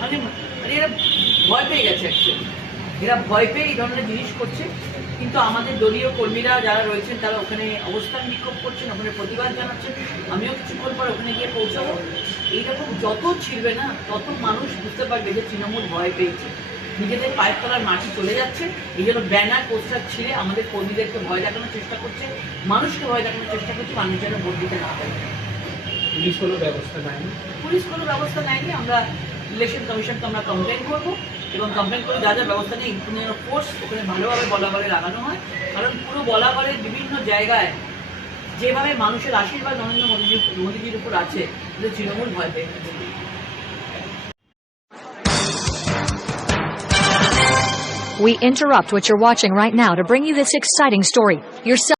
মানে ভয় পেয়ে গেছে এরা ভয় পেয়ে এই ধরনের জিনিস করছে। কিন্তু আমাদের দলীয় কর্মীরা যারা রয়েছেন, তারা ওখানে অবস্থান বিক্ষোভ করছেন, ওখানে প্রতিবাদ জানাচ্ছেন। আমিও কিছুক্ষণ পর ওখানে গিয়ে পৌঁছাবো। এইরকম যত ছিড়বে না তত মানুষ বুঝতে পারবে যে তৃণমূল ভয় পেয়েছে। নিজেদের পায়ের তলার মাটি চলে যাচ্ছে এই জন্য ব্যানার পোস্টার ছিঁড়ে আমাদের কর্মীদেরকে ভয় দেখানোর চেষ্টা করছে মানুষকে ভয় দেখানোর চেষ্টা করছে মানুষ যেন ভোট দিতে না পারে। পুলিশ কোনো ব্যবস্থা নেয়নি? পুলিশ কোনো ব্যবস্থা নেয়নি আমরা ইলেকশন কমিশনকে আমরা কমপ্লেন করব এবং কমপ্লেন করে যা যা ব্যবস্থা নেই ইঞ্জিনিয়ার ফোর্স ওখানে ভালোভাবে বলাবলে লাগানো হয়। কারণ পুরো বলাবলের বিভিন্ন জায়গায় যেভাবে মানুষের আশীর্বাদ নরেন্দ্র মোদীজির মোদীজির উপর আছে যে তৃণমূল ভয় পেয়ে গেছে। We interrupt what you're watching right now to bring you this exciting story. Your cell